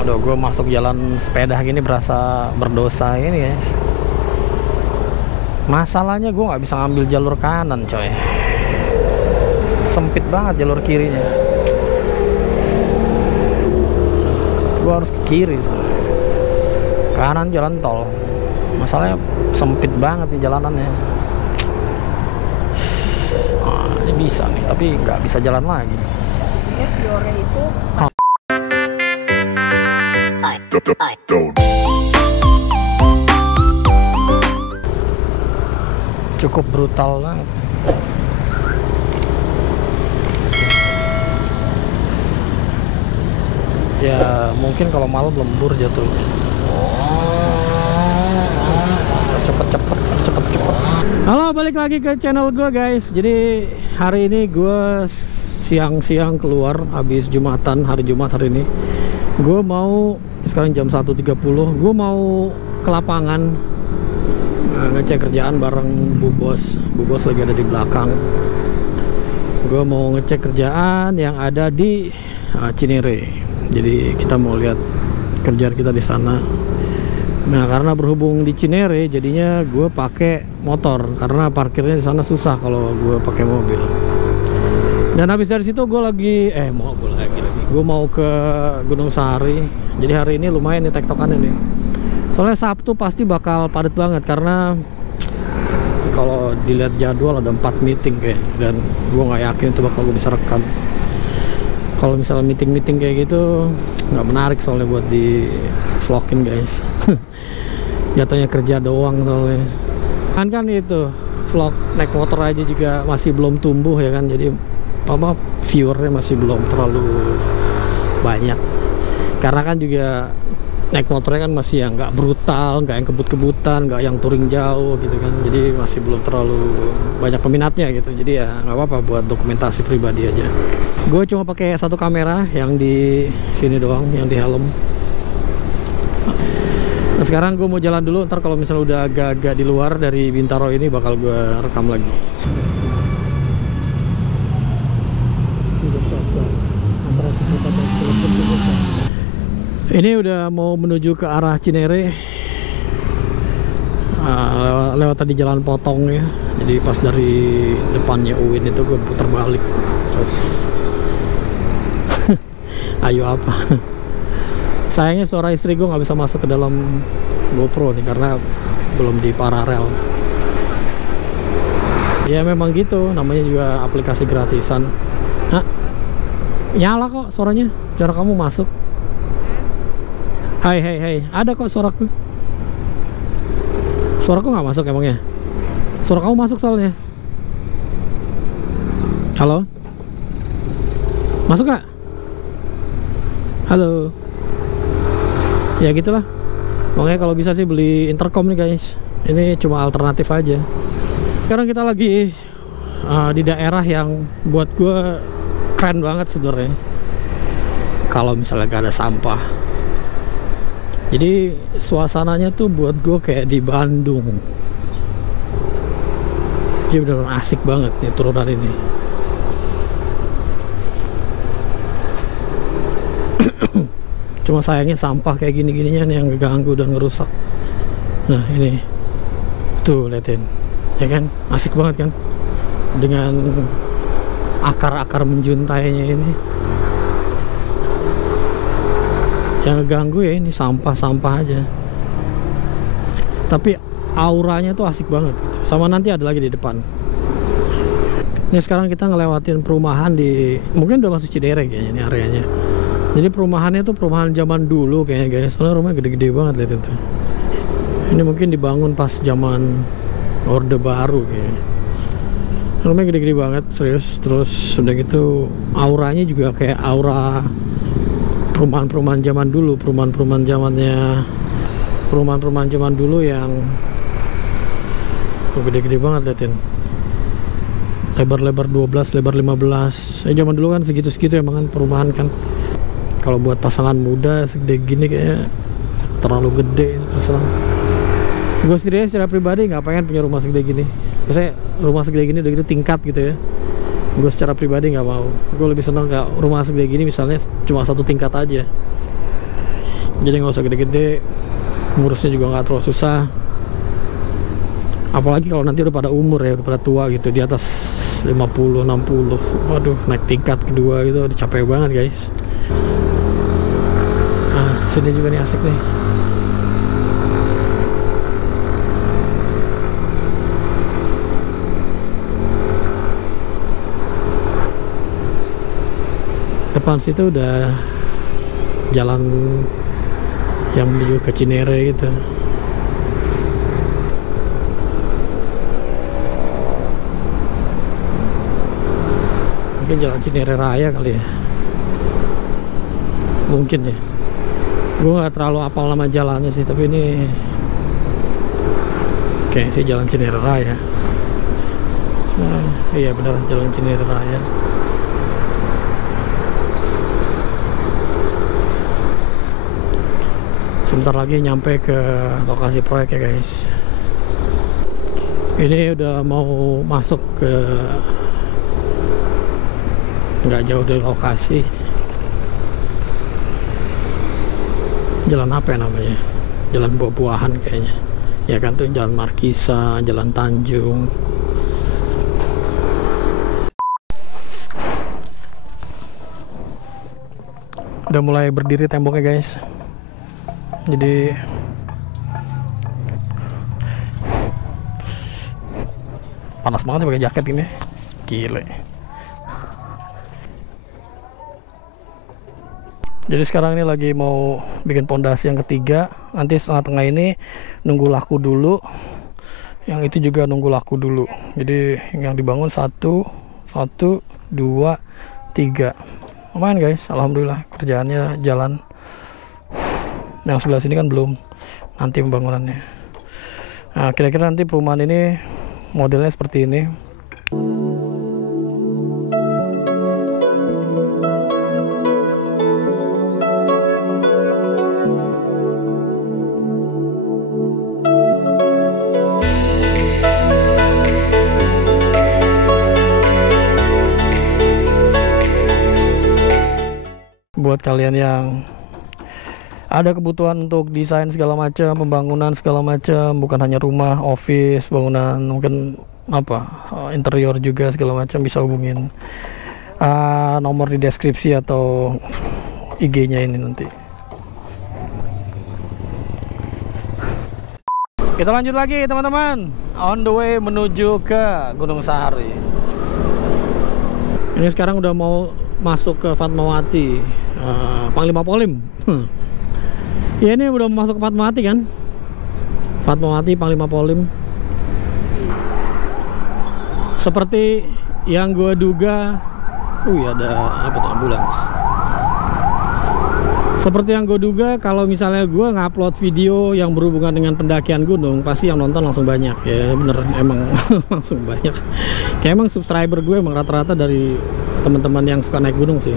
Aduh, gue masuk jalan sepeda gini berasa berdosa ini guys. Masalahnya gue nggak bisa ngambil jalur kanan coy, sempit banget jalur kirinya. Gue harus ke kiri, kanan jalan tol. Masalahnya sempit banget nih jalanannya. Ini bisa nih, tapi nggak bisa jalan lagi. Ya, Fiore itu cukup brutal banget. Ya mungkin kalau malam lembur jatuh. Cepet. Halo, balik lagi ke channel gue guys. Jadi hari ini gue siang-siang keluar habis Jumatan, hari Jumat hari ini. Gue mau, sekarang jam 1.30, gue mau ke lapangan ngecek kerjaan bareng Bu Bos. Bu Bos lagi ada di belakang. Gue mau ngecek kerjaan yang ada di Cinere. Jadi kita mau lihat kerjaan kita di sana. Nah, karena berhubung di Cinere, jadinya gue pakai motor karena parkirnya di sana susah kalau gue pakai mobil. Dan habis dari situ gue lagi gue mau ke Gunung Sahari. Jadi hari ini lumayan nih tektokannya nih. Soalnya Sabtu pasti bakal padat banget karena kalau dilihat jadwal ada 4 meeting kayak, dan gue nggak yakin itu bakal gue bisa rekam. Kalau misalnya meeting kayak gitu nggak menarik soalnya buat di vlogin guys. Jatuhnya kerja doang soalnya. Kan itu vlog naik motor aja juga masih belum tumbuh ya kan, jadi apa viewernya masih belum terlalu banyak. Karena kan juga naik motornya kan masih yang nggak brutal, nggak yang kebut-kebutan, nggak yang touring jauh gitu kan. Jadi masih belum terlalu banyak peminatnya gitu. Jadi ya nggak apa-apa buat dokumentasi pribadi aja. Gue cuma pakai satu kamera yang di sini doang, yang di helm. Nah, sekarang gue mau jalan dulu. Ntar kalau misalnya udah agak-agak di luar dari Bintaro ini bakal gue rekam lagi. Ini udah mau menuju ke arah Cinere. Lewat tadi jalan potong ya. Jadi pas dari depannya UIN itu gue putar balik. Terus ayo apa? Sayangnya suara istri gue nggak bisa masuk ke dalam GoPro nih karena belum di paralel. Ya memang gitu, namanya juga aplikasi gratisan. Hah? Nyala kok suaranya. Cara kamu masuk. Hai, ada kok suaraku. Suaraku nggak masuk emangnya? Suara kamu masuk soalnya. Halo? Masuk gak? Halo? Ya gitulah. Makanya kalau bisa sih beli intercom nih guys. Ini cuma alternatif aja. Sekarang kita lagi di daerah yang buat gue keren banget sebenarnya. Kalau misalnya gak ada sampah. Jadi suasananya tuh buat gue kayak di Bandung. Jadi bener-bener asik banget nih turunan ini. Cuma sayangnya sampah kayak gini-gininya nih yang ngeganggu dan ngerusak. Nah ini tuh liatin, ya kan asik banget kan dengan akar-akar menjuntainya ini. Yang ngeganggu ya ini sampah-sampah aja, tapi auranya tuh asik banget. Sama nanti ada lagi di depan. Ini sekarang kita ngelewatin perumahan di, mungkin udah masuk Cinere kayaknya ini areanya. Jadi perumahannya tuh perumahan zaman dulu kayaknya guys. Soalnya rumahnya gede-gede banget lihat itu. Ini mungkin dibangun pas zaman Orde Baru kayaknya. Rumahnya gede-gede banget serius. Terus udah gitu auranya juga kayak aura perumahan-perumahan zaman dulu, perumahan-perumahan zaman dulu yang gede-gede banget liatin. Lebar-lebar 12, lebar 15. Zaman dulu kan segitu-segitu emang kan perumahan kan. Kalau buat pasangan muda segede gini kayaknya terlalu gede terus terang. Gue sendiri secara pribadi nggak pengen punya rumah segede gini. Maksudnya rumah segede gini udah gitu tingkat gitu ya. Gue secara pribadi nggak mau. Gue lebih senang kayak rumah segede gini misalnya cuma satu tingkat aja. Jadi nggak usah gede-gede, ngurusnya juga nggak terlalu susah. Apalagi kalau nanti udah pada umur ya, udah pada tua gitu, di atas 50, 60. Waduh, naik tingkat kedua gitu udah capek banget guys. Nah, sini juga nih asik nih. Depan situ udah jalan yang menuju ke Cinere gitu. Mungkin jalan Cinere Raya kali ya, mungkin ya. Gue nggak terlalu hafal nama jalannya sih, tapi ini kayaknya sih jalan Cinere Raya. Nah, iya benar, jalan Cinere Raya. Sebentar lagi nyampe ke lokasi proyek ya guys. Ini udah mau masuk ke, nggak jauh dari lokasi. Jalan apa ya namanya? Jalan buah-buahan kayaknya. Ya kan tuh jalan Markisa, jalan Tanjung. Udah mulai berdiri temboknya guys. Jadi panas banget ya pakai jaket ini, gile. Jadi sekarang ini lagi mau bikin pondasi yang ketiga. Nanti setengah tengah ini nunggu laku dulu, yang itu juga nunggu laku dulu. Jadi yang dibangun 1, 2, 3. Lumayan guys, alhamdulillah kerjaannya jalan. Yang sebelah sini kan belum, nanti pembangunannya. Nah, kira-kira nanti perumahan ini modelnya seperti ini. Buat kalian yang ada kebutuhan untuk desain segala macam, pembangunan segala macam, bukan hanya rumah, office, bangunan, mungkin apa, interior juga segala macam, bisa hubungin nomor di deskripsi atau IG-nya ini nanti. Kita lanjut lagi teman-teman, on the way menuju ke Gunung Sahari. Ini sekarang udah mau masuk ke Fatmawati, Panglima Polim. Ya ini udah masuk ke Fatmawati kan, Fatmawati Panglima Polim. Seperti yang gue duga, ada apa tuh, ambulans. Seperti yang gue duga, kalau misalnya gue ngupload video yang berhubungan dengan pendakian gunung, pasti yang nonton langsung banyak. Ya bener, emang langsung banyak. Kayak emang subscriber gue emang rata-rata dari teman-teman yang suka naik gunung sih.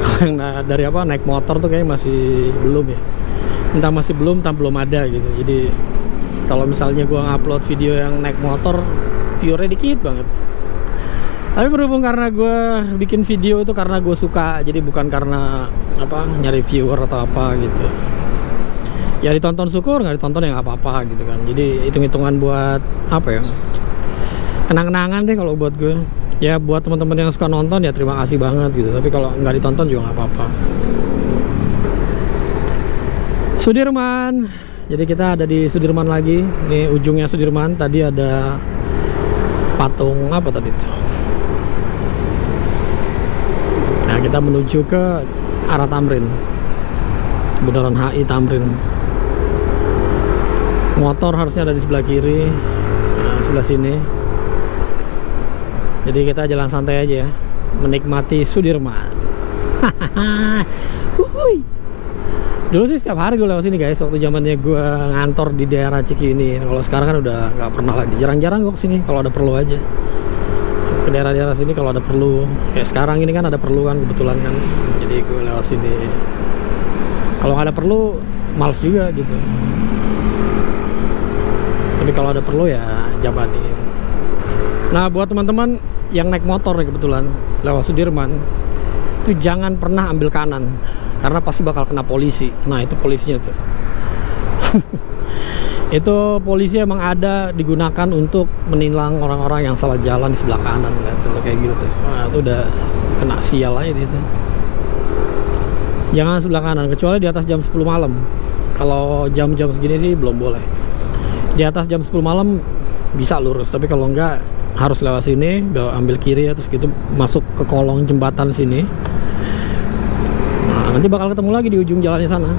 Kalau yang dari apa naik motor tuh kayaknya masih belum ya. Entah masih belum, entah belum ada gitu. Jadi kalau misalnya gue ngupload video yang naik motor, viewernya dikit banget. Tapi berhubung karena gue bikin video itu karena gue suka, jadi bukan karena apa nyari viewer atau apa gitu. Ya ditonton syukur, nggak ditonton ya nggak apa-apa gitu kan. Jadi hitung-hitungan buat apa ya, kenang-kenangan deh kalau buat gue. Ya buat teman-teman yang suka nonton ya terima kasih banget gitu. Tapi kalau nggak ditonton juga nggak apa-apa. Sudirman. Jadi kita ada di Sudirman lagi. Ini ujungnya Sudirman. Tadi ada patung apa tadi itu. Nah, kita menuju ke arah Tamrin. Bundaran HI Tamrin. Motor harusnya ada di sebelah kiri, sebelah sini. Jadi kita jalan santai aja ya, menikmati Sudirman. Dulu sih setiap hari gue lewat sini guys, waktu zamannya gue ngantor di daerah Cikini. Kalau sekarang kan udah nggak pernah lagi, jarang-jarang gue kesini kalau ada perlu aja. Ke daerah-daerah sini kalau ada perlu. Ya sekarang ini kan ada perlu kan kebetulan kan, jadi gue lewat sini. Kalau nggak ada perlu, males juga gitu. Tapi kalau ada perlu ya jabanin. Nah buat teman-teman yang naik motor nih kebetulan lewat Sudirman, itu jangan pernah ambil kanan. karena pasti bakal kena polisi. Nah itu polisinya tuh. Itu polisi emang ada digunakan untuk menilang orang-orang yang salah jalan di sebelah kanan, tuh, kayak gitu tuh. Nah itu udah kena sial aja gitu. Jangan sebelah kanan kecuali di atas jam 10 malam. Kalau jam-jam segini sih belum boleh. Di atas jam 10 malam bisa lurus, tapi kalau enggak harus lewat sini, ambil kiri ya, terus gitu masuk ke kolong jembatan sini. Nah nanti bakal ketemu lagi di ujung jalannya sana.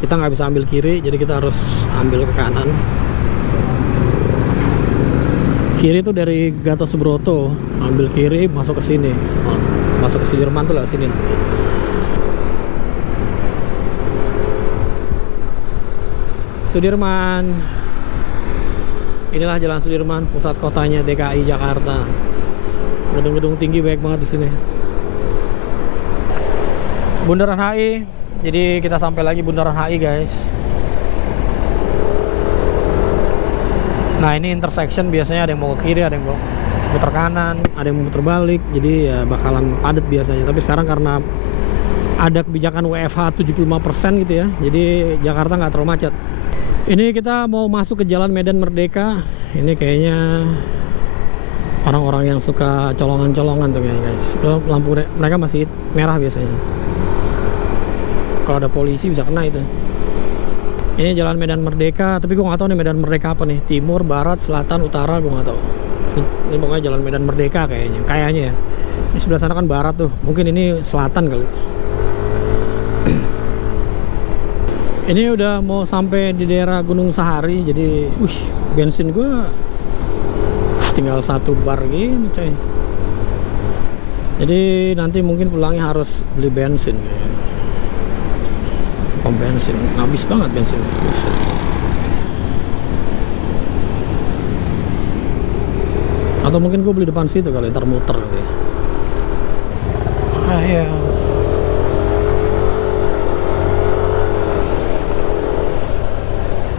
Kita nggak bisa ambil kiri, jadi kita harus ambil ke kanan. Kiri itu dari Gatot Subroto, ambil kiri masuk ke sini. Masuk ke Sudirman tuh lah sini. Sudirman. Inilah Jalan Sudirman, pusat kotanya DKI Jakarta. Gedung-gedung tinggi banyak banget di sini. Bundaran HI. Jadi kita sampai lagi Bundaran HI, guys. Nah, ini intersection biasanya ada yang mau ke kiri, ada yang mau putar kanan, ada yang mau putar balik. Jadi ya bakalan padat biasanya. Tapi sekarang karena ada kebijakan WFH 75% gitu ya, jadi Jakarta nggak terlalu macet. Ini kita mau masuk ke Jalan Medan Merdeka. Ini kayaknya orang-orang yang suka colongan-colongan tuh ya, guys. Lampu mereka masih merah biasanya. Kalau ada polisi bisa kena itu. Ini Jalan Medan Merdeka, tapi gue nggak tahu nih Medan Merdeka apa nih, timur, barat, selatan, utara, gue nggak tahu. Ini pokoknya Jalan Medan Merdeka kayaknya ya. Ini sebelah sana kan barat tuh, mungkin ini selatan kali. Ini udah mau sampai di daerah Gunung Sahari, jadi bensin gue tinggal 1 bar gini coy. Jadi nanti mungkin pulangnya harus beli bensin ya. Pom bensin, habis banget bensin. Atau mungkin gue beli depan situ kali, ntar muter kali. Ayo.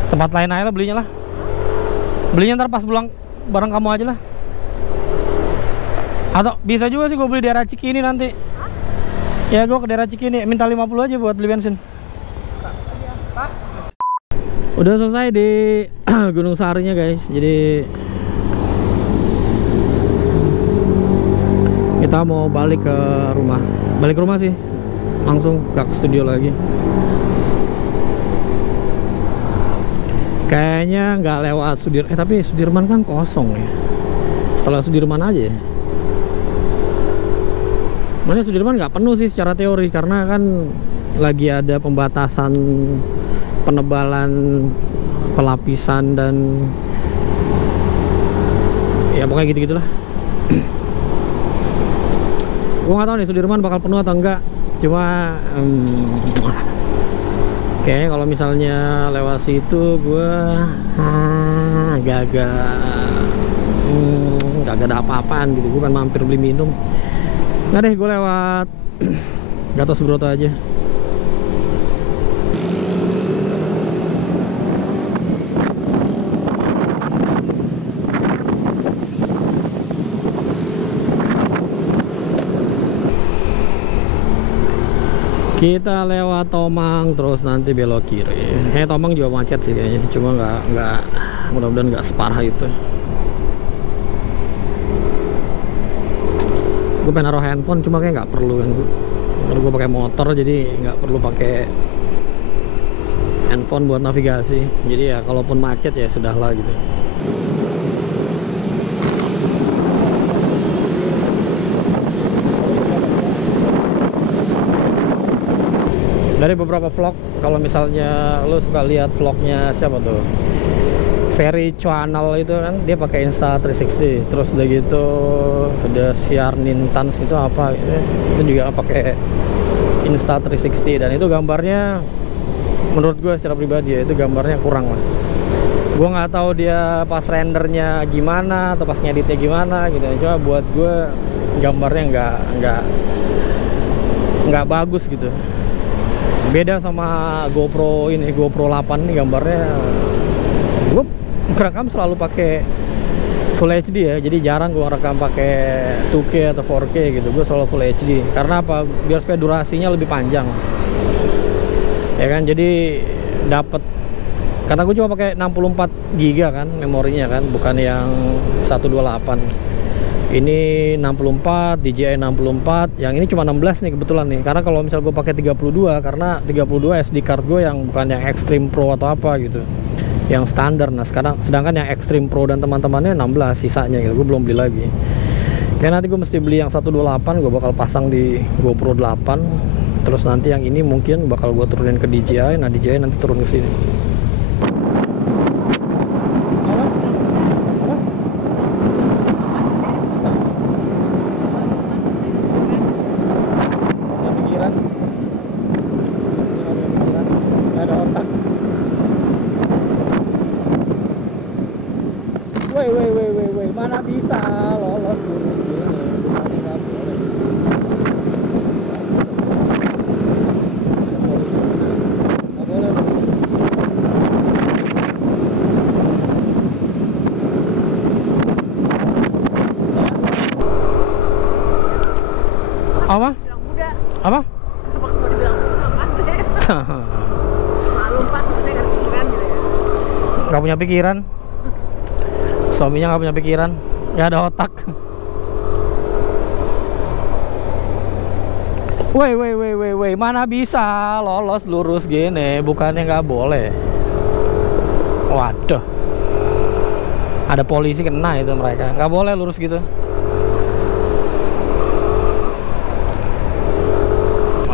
Tempat lain aja lah belinya lah. Belinya ntar pas pulang bareng kamu aja lah. Atau bisa juga sih gue beli daerah Cikini nanti. Ya gue ke daerah Cikini minta 50 aja buat beli bensin. Udah selesai di Gunung Saharinya, guys. Jadi kita mau balik ke rumah. Balik ke rumah sih, langsung gak ke studio lagi. Kayaknya nggak lewat Sudirman. Tapi Sudirman kan kosong ya. Kalau Sudirman aja ya. Mana Sudirman nggak penuh sih secara teori, karena kan lagi ada pembatasan penebalan pelapisan dan ya pokoknya gitu-gitulah. Gue nggak tahu nih Sudirman bakal penuh atau enggak. Cuma kayaknya kalau misalnya lewat situ gue agak ada apa-apaan gitu. Gue kan mampir beli minum. Nggak deh, gue lewat Gatot Subroto aja. Kita lewat Tomang terus nanti belok kiri. Tomang juga macet sih kayaknya, cuma nggak mudah-mudahan nggak separah itu. Gue pengen naruh handphone, cuma kayak nggak perlu kan. Kalau gue pakai motor jadi nggak perlu pakai handphone buat navigasi. Jadi ya kalaupun macet ya sudahlah gitu. Dari beberapa vlog, kalau misalnya lo suka lihat vlognya siapa tuh, Ferry Channel itu kan, dia pakai Insta360. Terus udah gitu ada Siar Nintans itu apa gitu, itu juga pakai Insta360. Dan itu gambarnya menurut gue secara pribadi ya, itu gambarnya kurang lah. Gue nggak tahu dia pas rendernya gimana atau pas ngeditnya gimana gitu. Cuma buat gue gambarnya nggak bagus gitu. Beda sama GoPro ini, GoPro 8 ini gambarnya. Gue merekam selalu pakai Full HD ya, jadi jarang gue rekam pakai 2K atau 4K gitu. Gue selalu Full HD. Karena apa? Biar supaya durasinya lebih panjang. Ya kan, jadi dapat. Karena gue cuma pakai 64 GB kan memorinya kan, bukan yang 128. Ini 64, DJI 64, yang ini cuma 16 nih kebetulan nih. Karena kalau misal gue pakai 32, karena 32 SD card gue yang bukan yang Extreme Pro atau apa gitu, yang standar. Nah sekarang sedangkan yang Extreme Pro dan teman-temannya 16 sisanya gitu, gue belum beli lagi. Kayak nanti gue mesti beli yang 128, gue bakal pasang di GoPro 8. Terus nanti yang ini mungkin bakal gue turunin ke DJI. Nah DJI nanti turun ke sini. Woi, mana bisa lolos lurus gini, bukan nggak boleh. Nggak boleh. Apa? Bilang muda. Apa? Kenapa mau dibilang muda sama deh? Malum Pak, sebenarnya nggak pikiran gitu ya. Nggak punya pikiran. Suaminya nggak punya pikiran, nggak ada otak. Woi, mana bisa lolos lurus gini, bukannya nggak boleh. Waduh, ada polisi kena itu mereka, nggak boleh lurus gitu.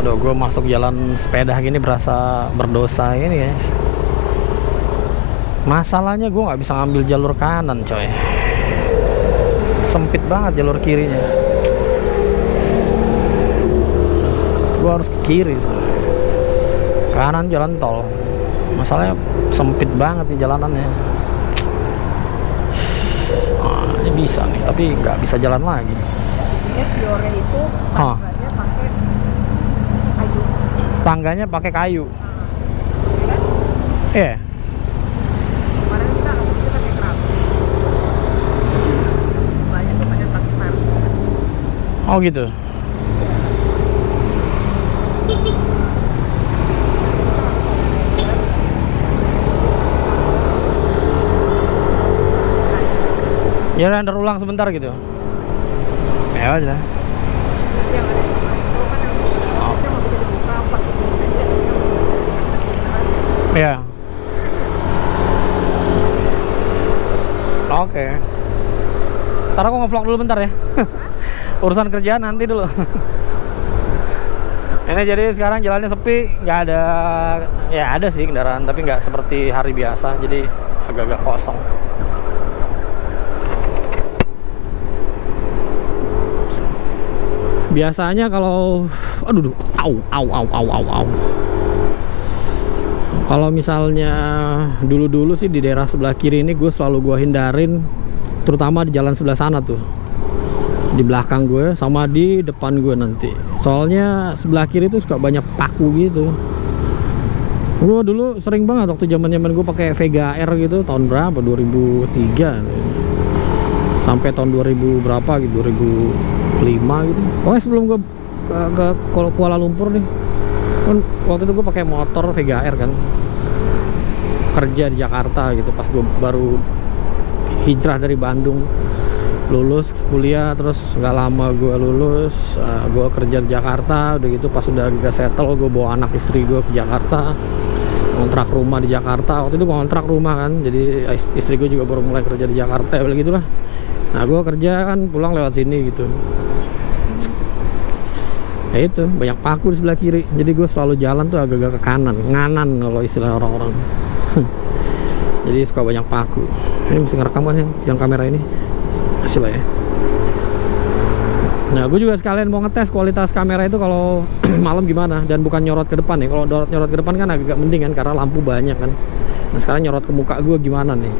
Aduh, gue masuk jalan sepeda gini berasa berdosa ini guys. Masalahnya gue nggak bisa ngambil jalur kanan coy, sempit banget jalur kirinya. Gue harus ke kiri, kanan jalan tol. Masalahnya sempit banget nih jalanannya. Ini bisa nih, tapi nggak bisa jalan lagi. Ya, Fiore itu tangganya pakai kayu. Tangganya pakai kayu. Ya kan? Kemarin kita pakai keramik. Banyak tuh pakai pakiman. Oh gitu. Ya render ulang sebentar gitu. Ya aja. Nanti yang ada itu kan yang bisa dibuka 40 menit. Ya. Oke. Ntar aku nge-vlog dulu bentar ya. Urusan kerjaan nanti dulu. Ini jadi sekarang jalannya sepi, nggak ada, ya ada sih kendaraan, tapi nggak seperti hari biasa, jadi agak-agak kosong. Biasanya kalau, aduh, au. Kalau misalnya dulu-dulu sih di daerah sebelah kiri ini gue selalu hindarin, terutama di jalan sebelah sana tuh, di belakang gue sama di depan gue nanti. Soalnya sebelah kiri tuh suka banyak paku gitu. Gue dulu sering banget waktu zaman gue pakai Vega R gitu, tahun berapa? 2003 sampai tahun 2000 berapa gitu, 2005 gitu. Pokoknya sebelum gue ke Kuala Lumpur nih, kan waktu itu gue pakai motor Vega R kan, kerja di Jakarta gitu. Pas gue baru hijrah dari Bandung, lulus kuliah, terus nggak lama gue lulus, gue kerja di Jakarta. Udah gitu pas udah agak settle, gue bawa anak istri gue ke Jakarta, kontrak rumah di Jakarta. Waktu itu gue kontrak rumah kan, jadi istri gue juga baru mulai kerja di Jakarta, ya begitulah. Nah gue kerja kan pulang lewat sini gitu. Ya itu banyak paku di sebelah kiri, jadi gue selalu jalan tuh agak-agak ke kanan, nganan kalau istilah orang-orang. Jadi suka banyak paku. Ini mesti ngerekam kan yang kamera ini, masih lah ya. Nah gue juga sekalian mau ngetes kualitas kamera itu kalau malam gimana, dan bukan nyorot ke depan nih. Kalau nyorot ke depan kan agak mending kan, karena lampu banyak kan. Nah sekarang nyorot ke muka gue gimana nih.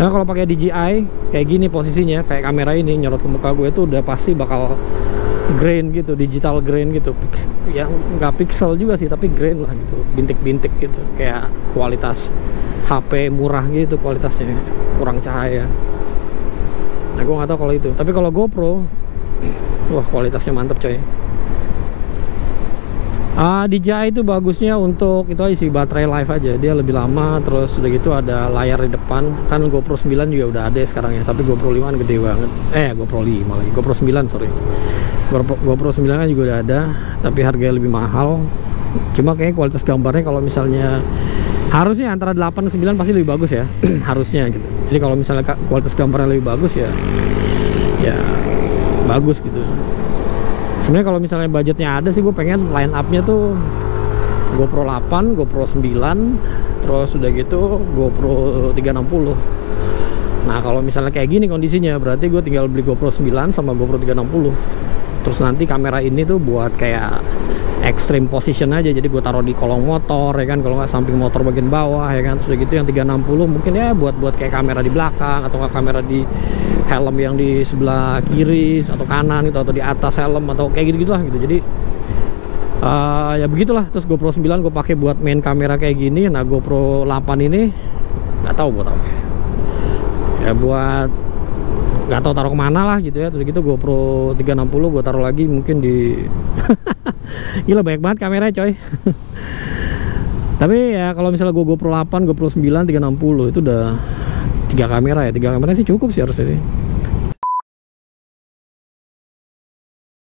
Nah kalau pakai DJI kayak gini posisinya, kayak kamera ini nyorot ke muka gue itu udah pasti bakal grain gitu, digital grain gitu. Ya nggak pixel juga sih, tapi grain lah gitu, bintik-bintik gitu, kayak kualitas HP murah gitu kualitasnya, kurang cahaya. Nah gue nggak tahu kalau itu, tapi kalau GoPro, wah kualitasnya mantep coy. DJI itu bagusnya untuk itu isi baterai life aja, dia lebih lama. Terus udah gitu ada layar di depan. Kan GoPro 9 juga udah ada sekarang ya, tapi GoPro 5 kan gede banget. GoPro 5 lagi, GoPro 9 sorry. GoPro 9 kan juga udah ada, tapi harganya lebih mahal. Cuma kayaknya kualitas gambarnya kalau misalnya harusnya antara 8 dan 9 pasti lebih bagus ya. Harusnya gitu. Jadi kalau misalnya kualitas gambarnya lebih bagus ya bagus gitu. Sebenarnya kalau misalnya budgetnya ada sih, gue pengen line up-nya tuh GoPro 8, GoPro 9, terus udah gitu GoPro 360. Nah kalau misalnya kayak gini kondisinya, berarti gue tinggal beli GoPro 9 sama GoPro 360. Terus nanti kamera ini tuh buat kayak extreme position aja, jadi gue taruh di kolong motor ya kan, kalau nggak samping motor bagian bawah ya kan. Terus udah gitu yang 360 mungkin ya buat kayak kamera di belakang, atau nggak kamera di helm yang di sebelah kiri atau kanan gitu, atau di atas helm, atau kayak gitu gitulah gitu. Jadi ya begitulah. Terus GoPro 9 gue pakai buat main kamera kayak gini. Nah GoPro 8 ini nggak tahu buat apa ya, buat nggak tahu taruh kemana lah gitu ya. Terus gitu GoPro 360 gue taruh lagi mungkin di gila banyak banget kameranya coy. Tapi ya kalau misalnya gue GoPro 8, GoPro 9, 360 itu udah 3 kamera ya. 3 kamera sih cukup sih harusnya sih.